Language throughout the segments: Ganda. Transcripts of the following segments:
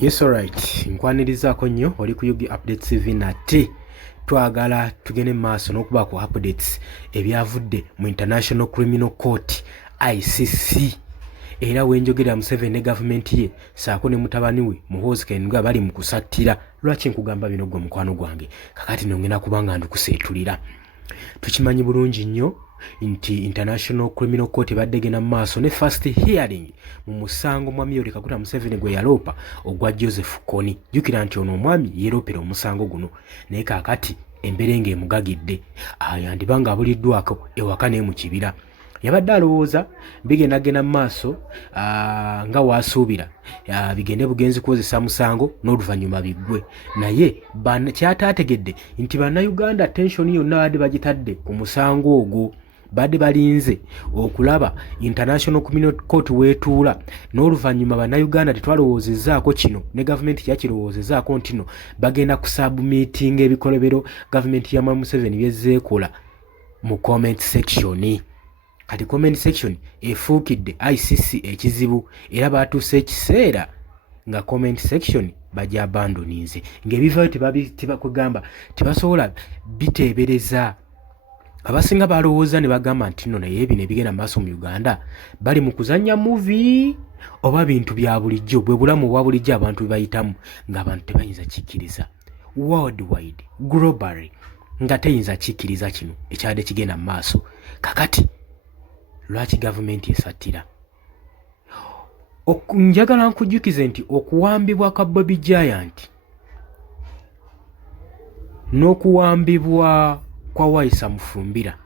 Yes, alright. Nkwanirizaako nnyo oli ku Yugi Updates TV nate twagala tugende maaso n'okuba ku updates ebyavudde mu International Criminal Court ICC. Era wenjogera Museveni ne gavumenti ye saako ne mutabani we Muhoozi Kainerugaba bali mu kusattira. Lwaki nkugamba bino gwe mukwano gwange? Kakati nongena kubanga ndikuseetulira. Tukimanyi bulungi nnyo nti International Criminal Court baddegena maaso ne first hearing mu musango mwami Yoweri Kaguta Museveni gwe yaloopa ogwa Joseph Kony. Jukira nti ono omwami yeeroopera omusango guno naye kaakati emberenge emugagidde yandibanga abuliddwako ewaka ne mu kibira. Yabadde alowooza bigendagenda mu maaso nga waasuubira bigende bugenzi kukozesa musango n'oluvannyuma biggwe, naye kyataategedde nti bannayuganda tensioni yonna badde bagitadde ku musango ogwo. Badde balinze okulaba International Criminal Court weetuula, n'oluvannyuma bannayuganda tetwalowoozezzaako kino ne gavumenti kyakirowoozezaako nti no bagenda kusubmitinga ebikolobero gavumenti ya Museveni byezzeekola mu comment section. Kati comment section efuukidde ICC ekizibu era batuuse ekiseera nga comment section bajja abandoninze ng'ebivaayo tebakugamba tebasobola biteebereza. Abasinga balowooza ne bagamba nti no naye bino ebigenda maaso mu Uganda bali mu kuzannya movie oba bintu bya bulijjo, bwe bulamu obwa bulijjo abantu bwe bayitamu ng'abantu tebayinza kikkiriza worldwide globally nga teyinza kikkiriza kino ekyadde kigenda mu maaso. Kakati lwaki gavumenti esattira? Njagala nkujjukize nti okuwambibwa kwa Bobby Giant n'okuwambibwa kwa Waisa Mufumbira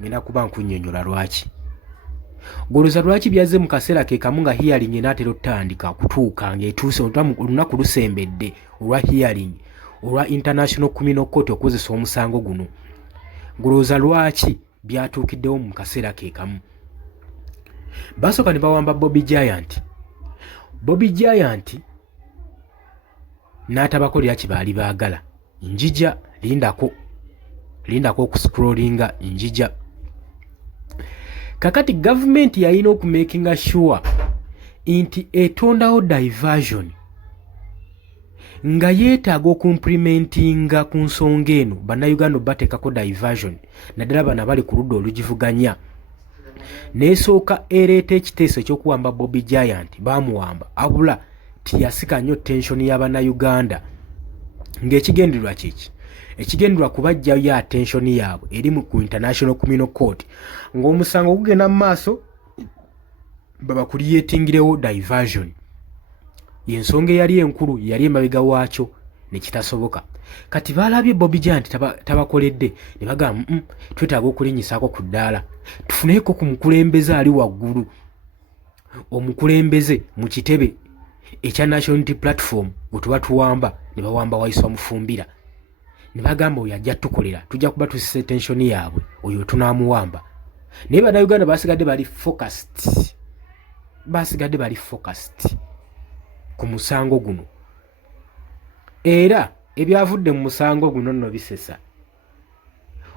ngenda kuba nkunnyonnyola lwaki. Goloza lwaki byazze mu kaseera ke kamu nga hearing enaatera otandika kutuuka ng'etuuse olunaku lusembedde olwa hearing olwa International Criminal Court okukozesa omusango guno. Goloza lwaki byatuukiddewo mu kaseera ke kamu. Basooka ne bawamba Bobby Giant. Bobby Giant n'atabako lya kibaali baagala. Njija lindako okuscrollinga njija. Kakati gavumenti yalina okumakinga sure nti etondawo diversion nga yeetaaga okuimplementinga ku nsonga eno bannayuganda bateekako diversion naddala bano bali ku ludda olugivuganya. N'esooka ereeta ekiteeso ekyokuwamba Bobby Giant baamuwamba abula tiyasika nnyo tensioni y'abannayuganda ng'ekigendererwa kiki? Ekigendererwa kubajjayo ya tensioni yaabwe eri ku International Criminal Court ng'omusango gugenda mu maaso baba kuliyetingirewo diversion. Yensonga eyali enkulu yali emabega waakyo ne kitasoboka. Kati balabye Bobby Giant tabakoledde ne bagamba twetaaga okulinnyisaako ku ddaala tufuneko ku mukulembeze ali waggulu, omukulembeze mu kitebe ekya National Unity Platform gwe tuba tuwamba. Ne bawamba Waisa Mufumbira ne bagamba oyo ajja tukolera tujja kuba tusise tensioni yaabwe oyo tunaamuwamba. Naye bannayuganda basigadde bali focused ku musango guno, era ebyavudde mu musango guno nno bisesa.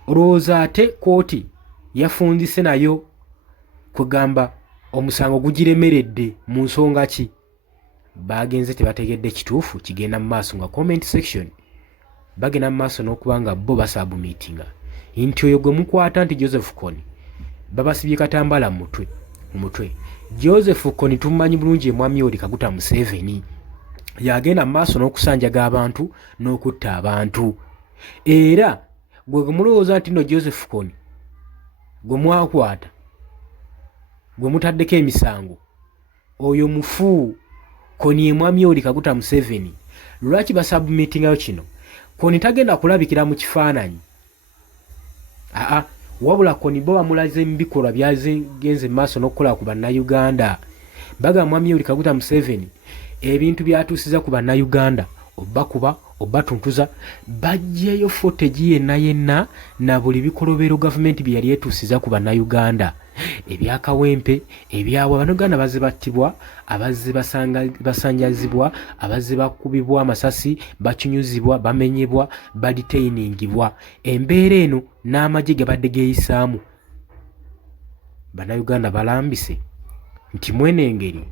Olowooza ate kooti yafunzise nayo kugamba omusango gugiremeredde mu nsonga ki? Bagenze tebategedde kituufu kigenda mu maaso nga comment section bagenda mu maaso n'okuba nga bo basubmitinga nti oyo gwe mukwata nti Joseph Kony babasibye katambala mu mutwe. Joseph Kony tumanyi bulungi mwami Yoweri Kaguta Museveni yagenda mu maaso n'okusanjaga abantu n'okutta abantu. Era gwe mulowooza nti no Joseph Kony gwe mwakwata gwe mutaddeko emisango oyo mufu. Kony ye mwami Yoweri Kaguta Museveni. Lwaki basubmitingayo kino? Kony tagenda kulabikira mu kifaananyi, wabula Kony bo bamulaze mu bikolwa byagenze mu maaso n'okukola ku bannayuganda. Baga mwami Yoweri Kaguta Museveni ebintu byatuusiza ku bannayuganda obbakuba obbatuntuza bajjeyo footage yenna na buli bikolobero gavumenti bye yali etuusiza ku bannayuganda. Ebyakawempe ebyawa bannayuganda bazze battibwa, abazze basanjazibwa, abazze bakubibwa amasasi, bakinyuzibwa, bamenyebwa, badetainingibwa. Embeera eno n'amagye gabadde geeyisaamu. Bannayuganda balambise nti mwene engeri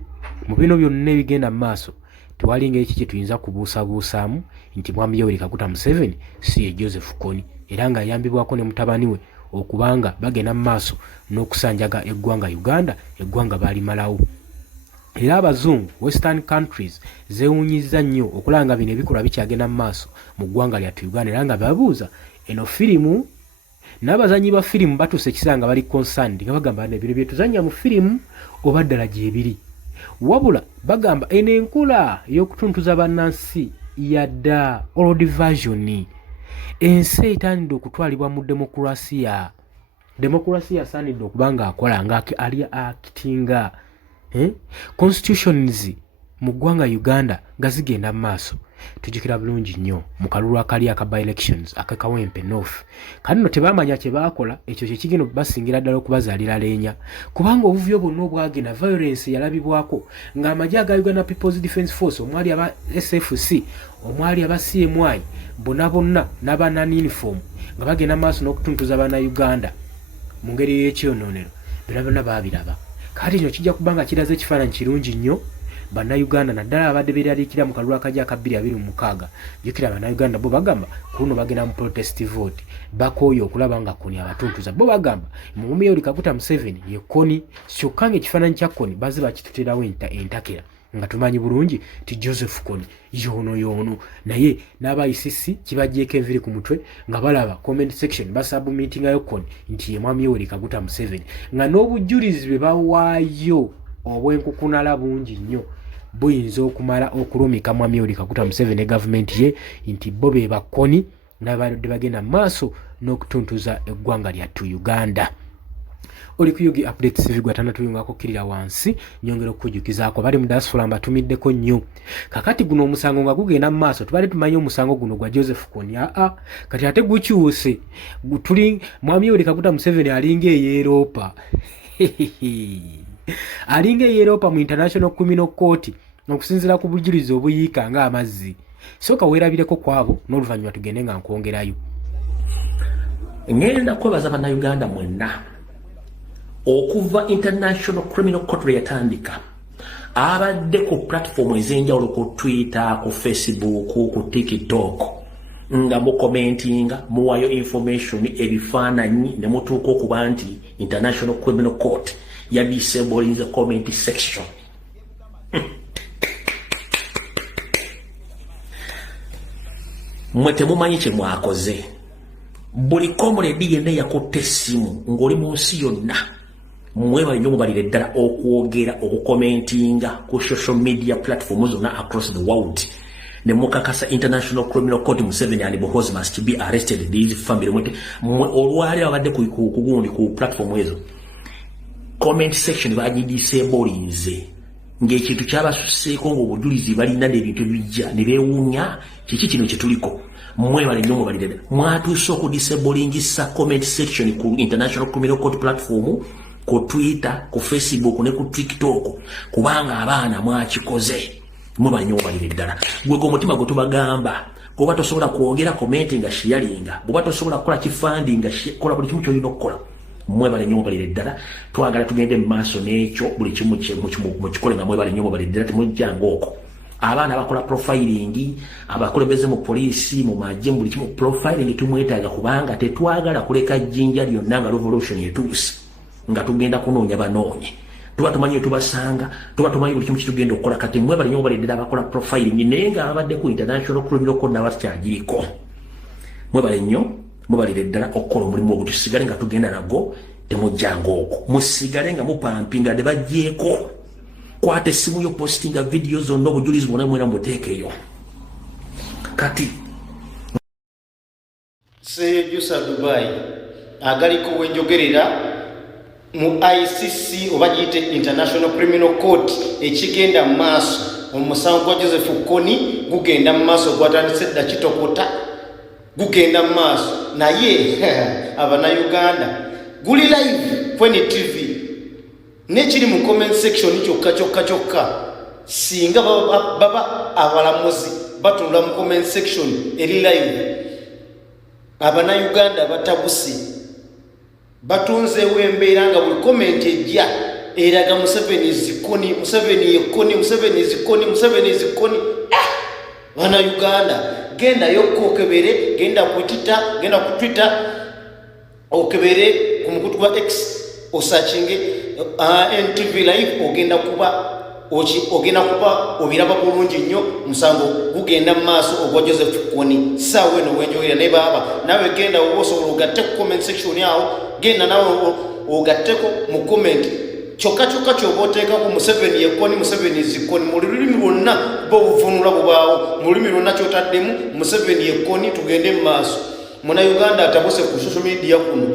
mu bino byonna ebigenda mu maaso tewali ngeri kiki tuyinza kubuusabuusaamu nti mwami Yoweri Kaguta Museveni si ye Joseph Kony era nga ayambibwako ne mutabani we okubanga bagenda mu maaso n'okusanjaga eggwanga Uganda, eggwanga baalimalawo. Era abazungu western countries zeewuunyizza nnyo okulanga bino ebikolwa bikyagenda mu maaso mu ggwanga lyattu Uganda era nga babuuza eno firimu n'abazanyi ba firimu batuuse ekiseera nga bali concerned nga bagamba bino bye tuzannya mu firimu oba ddala gyebiri. Wabula bagamba eno enkula y'okutuntuza bannansi yadda old version ensi etandidde okutwalibwa mu demokrasiya. Demokrasiya asaanidde okuba nga akola nga ali akitinga constitutions mu ggwanga Uganda nga zigenda mu maaso. Tujjukira bulungi nnyo mu kalulu akali aka by-elections aka Kawempe North. Kano tebamanya kye baakola, ekyo kye kigenda okubasingira ddala okubazaalira leenya. Kubanga obuvyo bwonna obwagenda violence yalabibwako ng'amagye aga Uganda People's Defence Force omwali aba SFC omwali aba CMI bonna n'aba non-uniform nga bagenda maaso n'okutuntuza Bannayuganda mu ngeri y'ekyonoonero byonna baabiraba. Kati kino kijja kubanga kiraze ekifaananyi kirungi nnyo Bannayuganda naddala abadde beeraliikira mu kalulu akajja aka 2026. Jjukira Bannayuganda bo bagamba kuno bagenda mu protest vote bakooye okulaba nga Kony abatuntuza. Bo bagamba mwami Yoweri Kaguta Museveni ye Kony, kyokka ng'ekifaananyi kya Kony baze bakituterawo entakera nga tumanyi bulungi ti Joseph Kony yoono naye n'aba ICC kibajjeeko enviri ku mutwe nga balaba comment section basubmitingayo Kony nti ye mwami Yoweri Kaguta Museveni nga n'obujulizi bwe bawaayo obwenkukunala bungi nnyo buyinza okumala okulumika mwami Yoweri Kaguta Museveni ne gavumenti ye nti bo be bakoni n'abadde bagenda maaso n'okutuntuza eggwanga lyattu Uganda. Oli ku Yugi Updates TV gwatana tuyungako kirira wansi nyongera okujjukizaako bali mu diaspora mbatumiddeko nnyo. Kakati guno omusango nga gugenda mu maaso tubadde tumanyi omusango guno gwa Joseph Kony kati ate gukyuse tuli mwami Yoweri Kaguta Museveni alinga eyeeropa alinga eyeeropa mu International Criminal Court okusinziira ku bujulizi obuyiika nga amazzi. Soka weerabireko kwabo n'oluvannyuma tugende nga nkwongerayo. Ngenda kwebaza Bannayuganda mwenna okuva International Criminal Court yatandika abadde ku platform ez'enjawulo ku Twitter, ku Facebook, ku TikTok nga mukomentinga muwayo information ebifaananyi ne mutuuka okuba nti International Criminal Court ya disabling the comment section. Mwe temumanyi kye mwakoze. Buli comrade yenna yakutte essimu ng'oli mu nsi yonna mwebale nnyo mubalire ddala okwogera okukomentinga ku social media platforms zonna across the world ne mukakasa International Criminal Court Museveni and Bohozi must be arrested. These family olwali abadde kugundi ku platform ezo comment section bagidisablinze ng'ekintu kyabasuseeko ng'obujulizi balina n'ebintu bijja ne beewuunya kiki kino kye tuliko. Mwebale nnyo mubalire ddala mwatuuse okudisabulingisa comment section ku International Criminal Court platform ku Twitter, ku Facebook ne ku TikTok kubanga abaana mwakikoze. Mwebale nnyo mubalire ddala gwe omutima gwe tubagamba kuba tosobola kwogera comment nga sharinga buba tosobola kukola kifandi nga kola buli kimu kyolina okukola. Mwebale nnyo mubalire ddala twagala tugende mu maaso n'ekyo buli kimu mukikole nga mwebale nnyo mubalire ddala temujjanga okwo. Abaana bakola profiling abakulembeze mu poliisi mu magye buli kimu profiling tumwetaaga kubanga tetwagala kuleka jjinja lyonna nga revolution etuuse nga tugenda kunoonya banoonye tuba tumanyi tubasanga tuba tumanyi buli kimu kitugenda okukola. Kati mwebale nnyo mubalire ddala abakola profiling naye nga abadde ku International Criminal Court n'abakyagiriko. Mwebale nnyo mubalire ddala okukola omulimu ogwo tusigale nga tugenda nagwo temujjanga okwo musigale nga mupampinga ne bajjeeko. Kwata essimu yo postinga video zonna obujulizi bwonna mwena muteekeyo. Kati Sejusa Dubai agaliko wenjogerera mu ICC oba giyite International Criminal Court ekigenda mu maaso omusango gwa Joseph Kony gugenda mu maaso gwatandise dda kitokota gugenda mu maaso naye Abannayuganda guli live kwenye TV nekiri mu comment section kyokka singa baba abalamuzi batula mu comment section eri live Abannayuganda batabusi batunzeewo embeera nga buli comment ejja eraga Museveni zikoni Museveni yekoni Museveni zikoni Museveni zikoni bana Uganda genda yokko okebere genda ku Twitter okebere ku mukutu gwa X osachinge NTV live ogenda kuba obiraba bulungi nnyo musango gugenda maaso ogwa Joseph Kony sawe no wenjoyira ne baba nawe genda osobola ogatte ku comment section yawo genda nawe ogatteko mu comment kyokka kyoboteeka ku Museveni yekoni Museveni zikoni mu lulimi lwonna bw'obuvunula bubaawo mu lulimi lwonna kyotaddemu Museveni yekoni tugende maaso muna Uganda atabuse ku social media kuno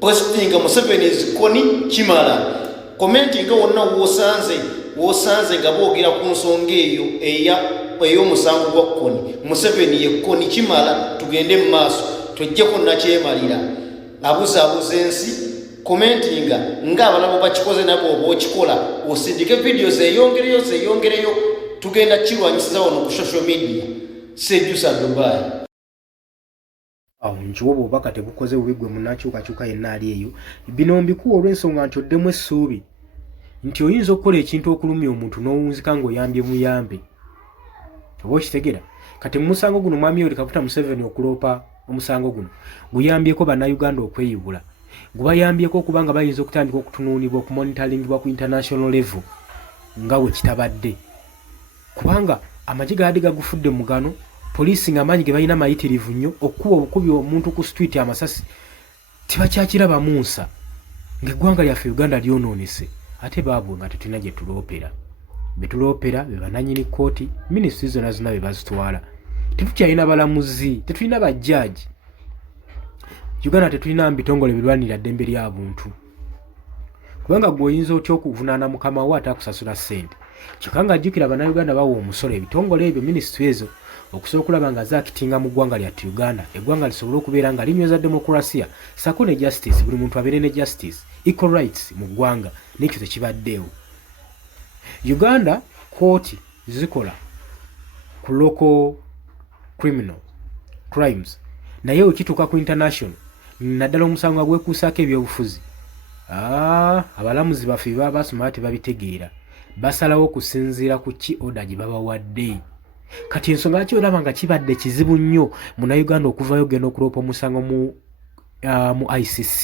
postinga Museveni zikoni kimala commenting wonna wosanze nga boogera ku nsonga eyo musango gwa Kony Museveni yekoni kimala tugende maaso tujjeko nakyemalira abuza ensi commentinga ng'abalabo bakikoze nabo obokikola osindike videos eyongereyo tugenda kirwanyisiza wano ku social media Sedusa Dubai njiwo bw'obaka tebukoze bubi gwe munakyukakyuka yenna ali eyo bino mbikuwa olw'ensonga nti oddemu essuubi nti oyinza okukola ekintu okulumya omuntu n'owunzika ng'oyambye muyambe oba okitegera kati musango guno mwami Yoweri Kaguta Museveni okuloopa omusango guno guyambyeko bannayuganda okweyubula gubayambyeko okubanga bayinza okutandika okutunuulibwa okumonitoringibwa ku international level nga bwe kitabadde kubanga amagye gaadde gagufudde mugano poliisi ng'amaanyi ge balina mayitirivu nnyo okukuba obukubi omuntu ku street amasasi tibakyakiraba munsa ng'eggwanga lyaffe Uganda lyonoonese ate baabwe nga tetulina gye tuloopera betuloopera be bannannyini kkooti minisitiri zonna be bazitwala tetukyalina balamuzi tetulina bajjaaji Uganda tetulina bitongole birwanira ddembe ly'abuntu kubanga gwe oyinza otya okuvunaana mukama wo ate akusasula ssente kyokka ng'ajjukira bannayuganda bawa omusolo ebitongole ebyo minisitiri ezo okusobola okulaba nga zaakitinga mu ggwanga lyattu Uganda eggwanga lisobole okubeera nga linyweza demokrasiya sako ne justice buli muntu abeere ne justice equal rights mu ggwanga n'ekyo tekibaddeewo Uganda kooti zikola ku local criminal crimes naye okituuka ku international naddala omusango gwekuusaako ebyobufuzi abalamuzi baffe baba basoma tebabitegeera basalawo okusinziira ku ki oda gye babawadde kati ensonga lwaki olaba nga kibadde kizibu nnyo munnayuganda okuvayo genda okuloopa omusango mu ICC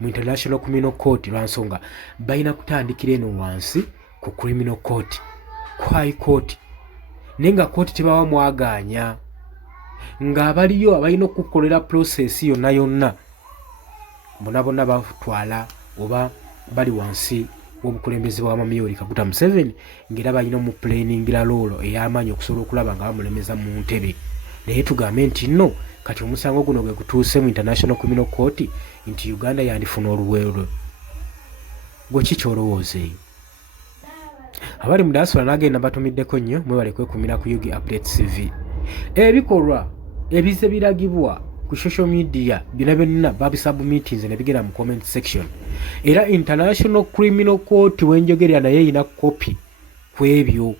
mu International Criminal Court lwansonga balina kutandikira eno wansi ku criminal court ku high court naye nga kooti tebawa mwagaanya ng'abaliyo abalina okukolera process yonna bonna batwala oba bali wansi w'obukulembeze bwa Mwami Yoweri Kaguta Museveni ng'era balina omupulaningira loolo ey'amaanyi okusobola okulaba nga bamulemeza mu ntebe naye tugambe nti nno kati omusango guno gwe gutuuse mu International Criminal Court nti Uganda yandifuna oluweerwe gwe kikyolowooza eyo abali mu diaspora n'agenda batumiddeko nnyo mwebale kwekumira ku Yugi Updates TV ebikolwa ebize biragibwa ku social media byonna babisubmittinze ne bigenda mu comment section era International Criminal Court wenjogerera naye ina copy ku ebyo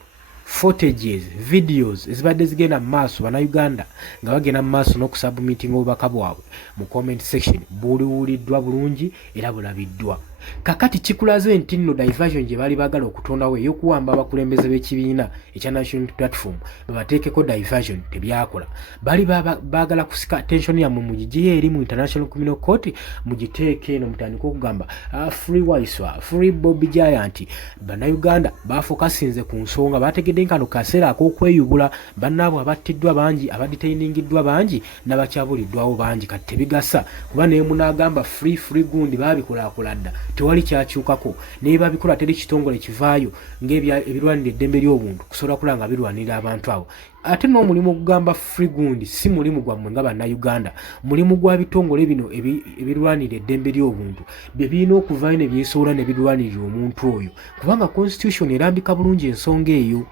footages videos ezibadde zigenda mu maaso bannayuganda nga bagenda mu maaso n'okusubmittinga obubaka bwabwe mu comment section buliwuliddwa bulungi era bulabiddwa kakati kikulaze nti nno diversion gye bali baagala okutondawo ey'okuwamba abakulembeze b'ekibiina ekya National Platform babateekeko diversion tebyakola bali baagala kusika attention yammwe mugigiye eri mu International Criminal Court mugiteeke eno mutandika okugamba free Waiswa free Bobby Giant bannayuganda bafokasinze ku nsonga bategedde nkano kaseera ak'okweyubula bannaabwe abattiddwa bangi abadetainingiddwa bangi n'abakyabuliddwawo bangi kati tebigasa kuba naye munaagamba free gundi baabikolakola dda tewali kyakyukako naye babikola teri kitongole kivaayo ng'ebirwanira eddembe ly'obuntu kusobola kulanga birwanirira abantu abo ate n'omulimu ogugamba free gundi si mulimu gwammwe nga bannayuganda mulimu gwa bitongole bino ebirwanira eddembe ly'obuntu bye birina okuvaayo ne byesobola ne birwanirira omuntu oyo kubanga constitution erambika bulungi ensonga eyo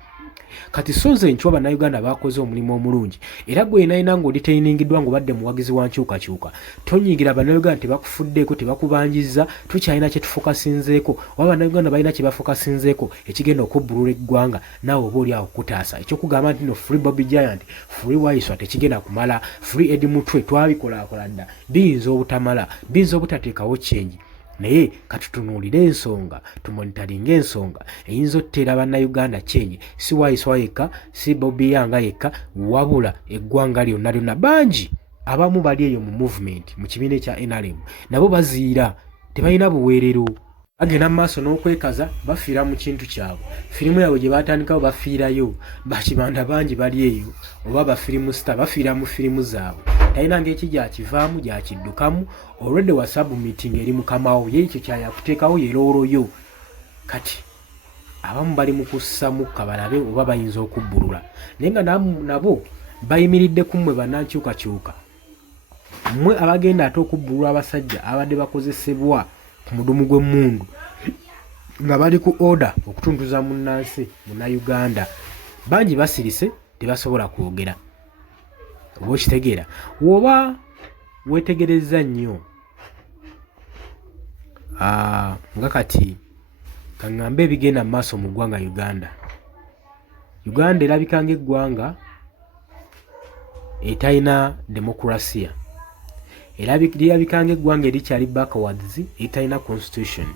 kati sonze nchwa bannayuganda bakoze omulimu omulungi era gwe yenayina ng'odetainingiddwa ng'obadde muwagizi wa nkyukakyuka tonyigira bannayuganda tebakufuddeeko tebakubanjizza tukyalina kye tufokasinzeeko oba bannayuganda balina kye bafokasinzeeko ekigenda okubbulula eggwanga naawe oba oli awo kutaasa ekyokugamba nti no free Bobby Giant free Waiswa tekigenda kumala free Eddie Mutwe twabikolakola dda biyinza obutamala biyinza obutateekawo kyenyi naye katutunuulire ensonga tumonitaringa ensonga eyinza okuteera bannayuganda kyenyi si Waiswa yekka si Bobby Yanga yekka wabula eggwanga lyonna lyonna bangi abamu bali eyo mu movement mu kibiina ekya NRM nabo baziira tebalina buweerero bagenda mu maaso n'okwekaza bafiira mu kintu kyabwe firimu yaabwe gye batandikawo bafiirayo bakibanda bangi bali eyo oba bafirimu sita bafiira mu firimu zaabwe talina ng'eki gyakivaamu gyakiddukamu olwedde wasabu meeting eri mukamawo ye ekyo kyayakuteekawo yerooloyo kati abamu bali mu kussa mukka balabe oba bayinza okubbulula naye nga nabo bayimiridde ku mmwe bannankyukakyuka mmwe abagenda ate okubbulula abasajja abadde bakozesebwa ku mudumu gw'emmundu nga bali ku order okutuntuza munnansi munnayuganda bangi basirise tebasobola kwogera oba okitegeera woba wetegereza nnyo nga kati kaŋŋambe ebigenda mu maaso mu ggwanga Uganda erabika ng'eggwanga etalina demokurasiya lirabika ng'eggwanga erikyali backwards etalina constitution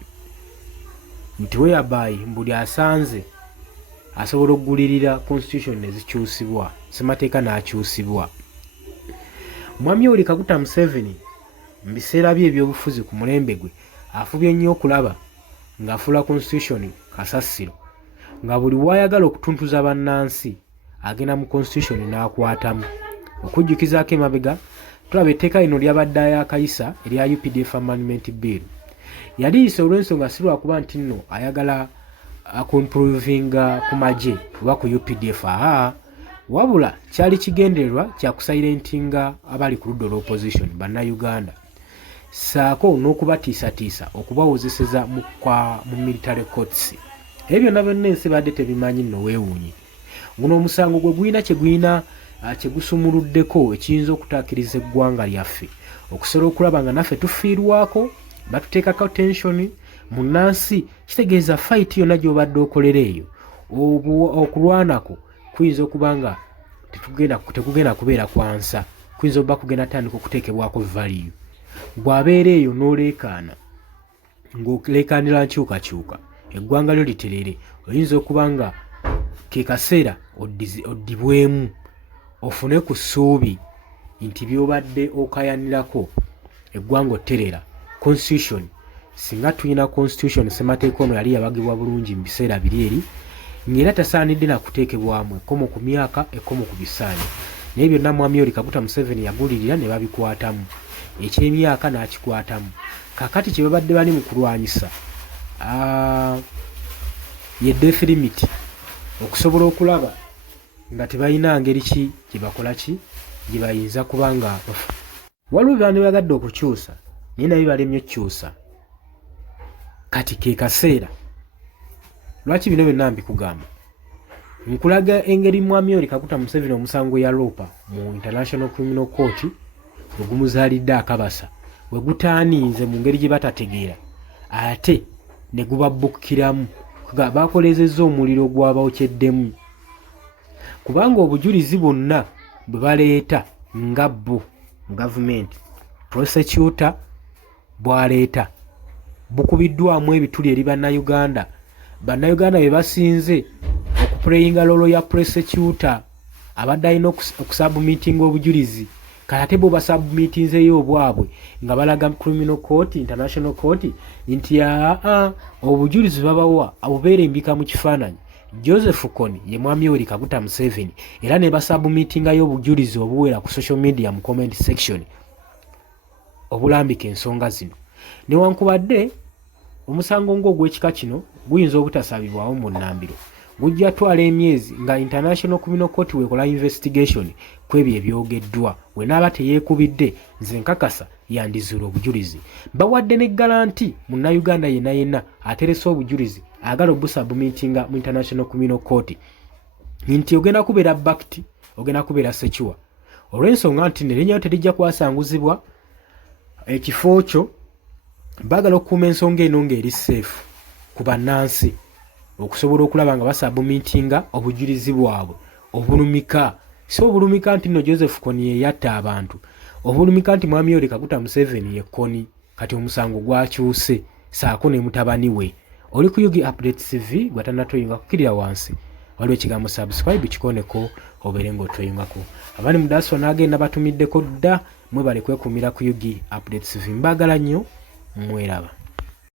nti whereby buli asanze asobola okugulirira constitution ezikyusibwa ssemateeka n'akyusibwa mwami oli Kaguta Museveni mu biseera bye ebyobufuzi ku mulembe gwe afubye nnyo okulaba ng'afuula constitution kasasiro nga buli wayagala okutuntuza bannansi agenda mu constitution n'akwatamu okujjukizaako emabega tulaba etteeka lino lyabadde ayakayisa erya UPDF Amendment Bill yaliyisa olw'ensonga si lwakuba nti nno ayagala akumprovinga ku magye oba ku UPDF wabula kyali kigendererwa kyakusilentinga abali ku ludda olw'opposition bannayuganda saako n'okubatiisatiisa okubawozeseza mu military courts ebyo byonna byonna ensi badde tebimanyi nno weewuunye guno omusango gwe gulina kye gusumuluddeko ekiyinza okutaakiriza eggwanga lyaffe okusobola okulaba nga naffe tufiirwako batuteekako tensioni munnansi kitegeeza fight yonna gy'obadde okolera eyo okulwanako kuyinza okuba nga tekugenda kubeera kwansa kuyinza okuba kugenda tandika okuteekebwako value bw'abeera eyo n'oleekaana ng'oleekaanira nkyukakyuka eggwanga lyo literere oyinza okuba nga ke kaseera oddibwemu ofune ku ssuubi nti by'obadde okayanirako eggwanga otterera constitution singa tulina constitution ssemateeka ono yali yabagibwa bulungi mu biseera biri eri ng'era tasaanidde nakuteekebwamu ekkomo ku myaka ekkomo ku bisaanyi naye byonna mwami oli Kaguta Museveni yagulirira ne babikwatamu eky'emyaka n'akikwatamu kakati kye babadde bali mu kulwanyisa ye death limit okusobola okulaba nga tebalina ngeri ki gye bakola ki gye bayinza kuba nga waliwo byabadde bagadde okukyusa naye nabyo balemye okukyusa kati ke kaseera lwaki bino byonna mbikugamba nkulaga engeri mwami oli Kaguta Museveni omusango yaloopa mu International Criminal Court bwe gumuzaalidde akabasa bwe gutaaniinze mu ngeri gye batategeera ate ne gubabbukiramu bakolezezza omuliro gw'abawokyeddemu kubanga obujulizi bwonna bwe baleeta nga bo gavumenti prosecutor bwaleeta bukubiddwamu ebituli eri bannayuganda be basinze okupuleyinga lolo ya prosecutor abadde alina okusabumitinga obujulizi kale ate bo basabumitinzeyo obwabwe nga balaga criminal court international court nti obujulizi babawa abubeera embika mu kifaananyi Joseph Kony ye mwami oli Kaguta Museveni era ne basabumitingayo obujulizi obuwera ku social media mu comment section obulambika ensonga zino newankubadde omusango ng'ogw'ekika kino guyinza obutasabibwawo mu nnambiro gujja twala emyezi nga International Criminal Court wekola investigation ku ebyo ebyogeddwa we n'aba teyeekubidde nze nkakasa yandizuula obujulizi bawadde ne garanti munnayuganda yenna ateresa obujulizi agala obusabumitinga mu International Criminal Court nti ogenda kubeera backed ogenda kubeera secure olw'ensonga nti nerinnya terijja kwasanguzibwa ekifo kyo bagala okukuuma ensonga eno ng'eri safe ku bannansi okusobola okulaba nga basabumitinga obujulizi bwabwe obulumika si obulumika nti nno Joseph Kony ye yatta abantu obulumika nti mwami oli Kaguta Museveni ye Kony kati omusango gwakyuse saako ne mutabani we. Oli ku Yugi Updates TV gwatanatoyinga kukirira wansi waliwo ekigambo subscribe kikoneko obeere ng'otweyungako. Abali mu diaspora n'agenda batumiddeko dda mwebale kwekumira ku Yugi Updates TV. Mbagala nnyo mweraba.